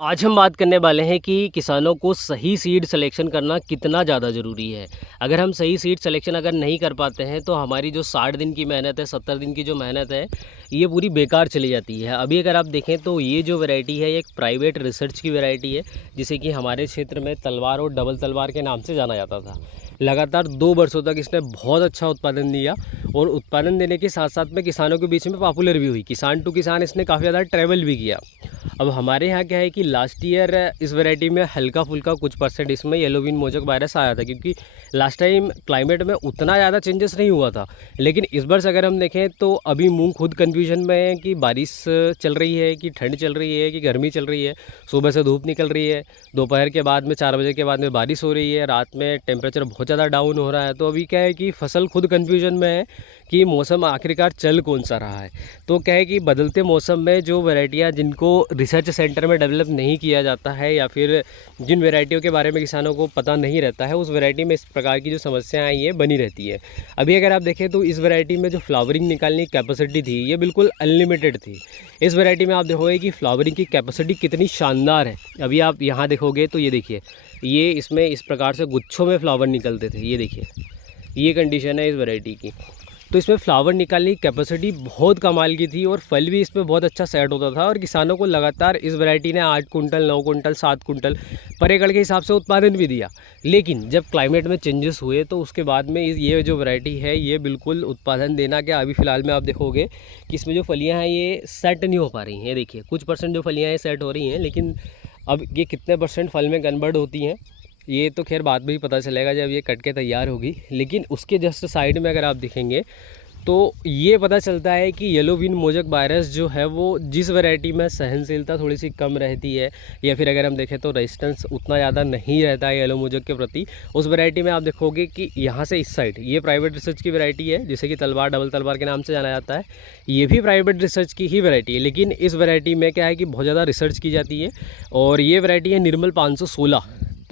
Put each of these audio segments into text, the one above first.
आज हम बात करने वाले हैं कि किसानों को सही सीड सिलेक्शन करना कितना ज़्यादा ज़रूरी है। अगर हम सही सीड सिलेक्शन अगर नहीं कर पाते हैं तो हमारी जो 60 दिन की मेहनत है, 70 दिन की जो मेहनत है, ये पूरी बेकार चली जाती है। अभी अगर आप देखें तो ये जो वैरायटी है ये एक प्राइवेट रिसर्च की वैरायटी है, जिसे कि हमारे क्षेत्र में तलवार और डबल तलवार के नाम से जाना जाता था। लगातार 2 वर्षों तक इसने बहुत अच्छा उत्पादन दिया और उत्पादन देने के साथ साथ में किसानों के बीच में पॉपुलर भी हुई। किसान टू किसान इसने काफ़ी ज़्यादा ट्रैवल भी किया। अब हमारे यहाँ क्या है कि लास्ट ईयर इस वैरायटी में हल्का फुल्का कुछ परसेंट इसमें येलो विन मोजक वायरस आया था, क्योंकि लास्ट टाइम क्लाइमेट में उतना ज़्यादा चेंजेस नहीं हुआ था। लेकिन इस वर्ष अगर हम देखें तो अभी मूंग खुद कन्फ्यूजन में है कि बारिश चल रही है कि ठंड चल रही है कि गर्मी चल रही है। सुबह से धूप निकल रही है, दोपहर के बाद में 4 बजे के बाद में बारिश हो रही है, रात में टेम्परेचर बहुत ज़्यादा डाउन हो रहा है। तो अभी क्या है कि फसल खुद कन्फ्यूजन में है कि मौसम आखिरकार चल कौन सा रहा है। तो क्या है कि बदलते मौसम में जो वैरायटियाँ जिनको रिसर्च सेंटर में डेवलप नहीं किया जाता है या फिर जिन वैरायटियों के बारे में किसानों को पता नहीं रहता है, उस वैरायटी में इस प्रकार की जो समस्याएं ये बनी रहती है। अभी अगर आप देखें तो इस वैरायटी में जो फ्लावरिंग निकालने की कैपेसिटी थी ये बिल्कुल अनलिमिटेड थी। इस वैरायटी में आप देखोगे कि फ्लावरिंग की कैपेसिटी कितनी शानदार है। अभी आप यहाँ देखोगे तो ये देखिए, ये इसमें इस प्रकार से गुच्छों में फ्लावर निकलते थे। ये देखिए, ये कंडीशन है इस वैरायटी की। तो इसमें फ्लावर निकालने की कैपेसिटी बहुत कमाल की थी और फल भी इसमें बहुत अच्छा सेट होता था। और किसानों को लगातार इस वैरायटी ने 8 कुंटल 9 कुंटल 7 कुंटल पर एकड़ के हिसाब से उत्पादन भी दिया। लेकिन जब क्लाइमेट में चेंजेस हुए तो उसके बाद में ये जो वैरायटी है ये बिल्कुल उत्पादन देना क्या, अभी फ़िलहाल में आप देखोगे कि इसमें जो फलियाँ हैं ये सेट नहीं हो पा रही हैं। ये देखिए, कुछ परसेंट जो फलियाँ हैं सेट हो रही हैं, लेकिन अब ये कितने परसेंट फल में कन्वर्ट होती हैं ये तो खैर बाद में ही पता चलेगा जब ये कट के तैयार होगी। लेकिन उसके जस्ट साइड में अगर आप देखेंगे तो ये पता चलता है कि येलो विन मोजक वायरस जो है वो जिस वैरायटी में सहनशीलता थोड़ी सी कम रहती है या फिर अगर हम देखें तो रेजिस्टेंस उतना ज़्यादा नहीं रहता है येलो मोजक के प्रति, उस वैरायटी में आप देखोगे कि यहाँ से इस साइड ये प्राइवेट रिसर्च की वैरायटी है जिसे कि तलवार डबल तलवार के नाम से जाना जाता है। ये भी प्राइवेट रिसर्च की ही वैरायटी है, लेकिन इस वैरायटी में क्या है कि बहुत ज़्यादा रिसर्च की जाती है। और ये वैरायटी है निर्मल 516,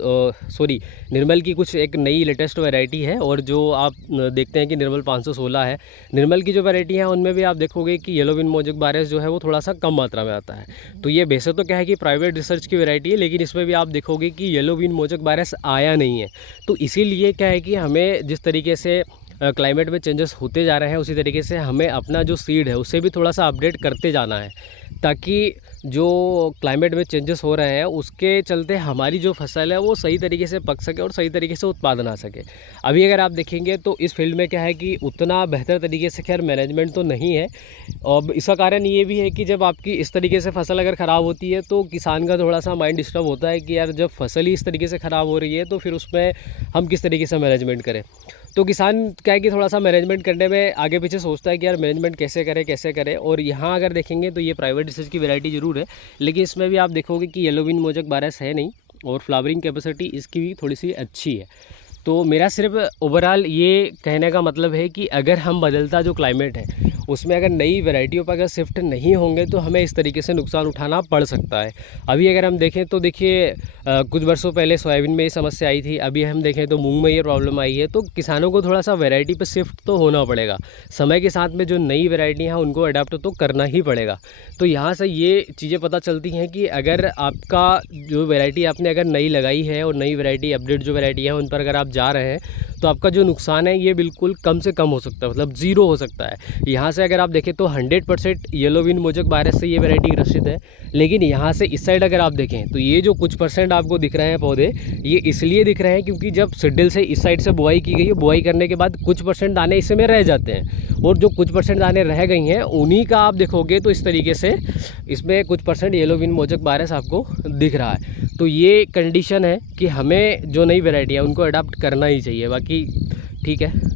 सॉरी निर्मल की कुछ एक नई लेटेस्ट वैरायटी है। और जो आप देखते हैं कि निर्मल 516 है, निर्मल की जो वैरायटी है उनमें भी आप देखोगे कि येलो विन मोजक वायरस जो है वो थोड़ा सा कम मात्रा में आता है। तो ये वैसे तो क्या है कि प्राइवेट रिसर्च की वैरायटी है, लेकिन इसमें भी आप देखोगे कि येलो विन मोजक वायरस आया नहीं है। तो इसीलिए क्या है कि हमें जिस तरीके से क्लाइमेट में चेंजेस होते जा रहे हैं उसी तरीके से हमें अपना जो सीड है उससे भी थोड़ा सा अपडेट करते जाना है, ताकि जो क्लाइमेट में चेंजेस हो रहे हैं उसके चलते हमारी जो फसल है वो सही तरीके से पक सके और सही तरीके से उत्पादन आ सके। अभी अगर आप देखेंगे तो इस फील्ड में क्या है कि उतना बेहतर तरीके से खैर मैनेजमेंट तो नहीं है। और इसका कारण ये भी है कि जब आपकी इस तरीके से फसल अगर ख़राब होती है तो किसान का थोड़ा सा माइंड डिस्टर्ब होता है कि यार जब फसल ही इस तरीके से ख़राब हो रही है तो फिर उसमें हम किस तरीके से मैनेजमेंट करें। तो किसान क्या है कि थोड़ा सा मैनेजमेंट करने में आगे पीछे सोचता है कि यार मैनेजमेंट कैसे करें। और यहाँ अगर देखेंगे तो ये प्राइवेट रिसर्च की वैरायटी ज़रूर है, लेकिन इसमें भी आप देखोगे कि येलो विन मोजक वायरस है नहीं और फ्लावरिंग कैपेसिटी इसकी भी थोड़ी सी अच्छी है। तो मेरा सिर्फ ओवरऑल ये कहने का मतलब है कि अगर हम बदलता जो क्लाइमेट है उसमें अगर नई वैरायटियों पर अगर शिफ्ट नहीं होंगे तो हमें इस तरीके से नुकसान उठाना पड़ सकता है। अभी अगर हम देखें तो देखिए कुछ वर्षों पहले सोयाबीन में ये समस्या आई थी, अभी हम देखें तो मूंग में ये प्रॉब्लम आई है। तो किसानों को थोड़ा सा वैरायटी पर शिफ्ट तो होना पड़ेगा, समय के साथ में जो नई वैरायटी हैं उनको अडाप्ट तो करना ही पड़ेगा। तो यहाँ से ये चीज़ें पता चलती हैं कि अगर आपका जो वैरायटी आपने अगर नई लगाई है और नई वैरायटी अपडेट जो वैरायटी है उन पर अगर आप जा रहे हैं तो आपका जो नुकसान है ये बिल्कुल कम से कम हो सकता है, मतलब ज़ीरो हो सकता है। यहाँ से अगर आप देखें तो 100% येलो विन मोजक वायरस से ये वैरायटी ग्रसित है। लेकिन यहाँ से इस साइड अगर आप देखें तो ये जो कुछ परसेंट आपको दिख रहे हैं पौधे, ये इसलिए दिख रहे हैं क्योंकि जब सिड्डिल से इस साइड से बुआई की गई है, बुआई करने के बाद कुछ परसेंट दाने इसमें रह जाते हैं और जो कुछ परसेंट दाने रह गई हैं उन्हीं का आप देखोगे तो इस तरीके से इसमें कुछ परसेंट येलो विन मोजक वायरस आपको दिख रहा है। तो ये कंडीशन है कि हमें जो नई वैरायटी है उनको अडाप्ट करना ही चाहिए। बाकी ठीक है।